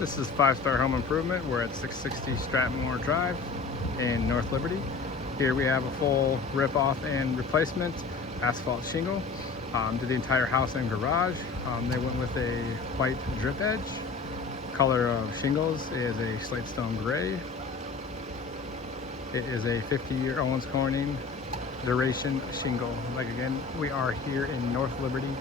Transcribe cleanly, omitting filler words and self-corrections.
This is Five Star Home Improvement. We're at 660 Stratmore Drive in North Liberty. Here we have a full rip-off and replacement asphalt shingle to the entire house and garage. They went with a white drip edge. Color of shingles is a slate stone gray. It is a 50-year Owens Corning duration shingle. Like again, we are here in North Liberty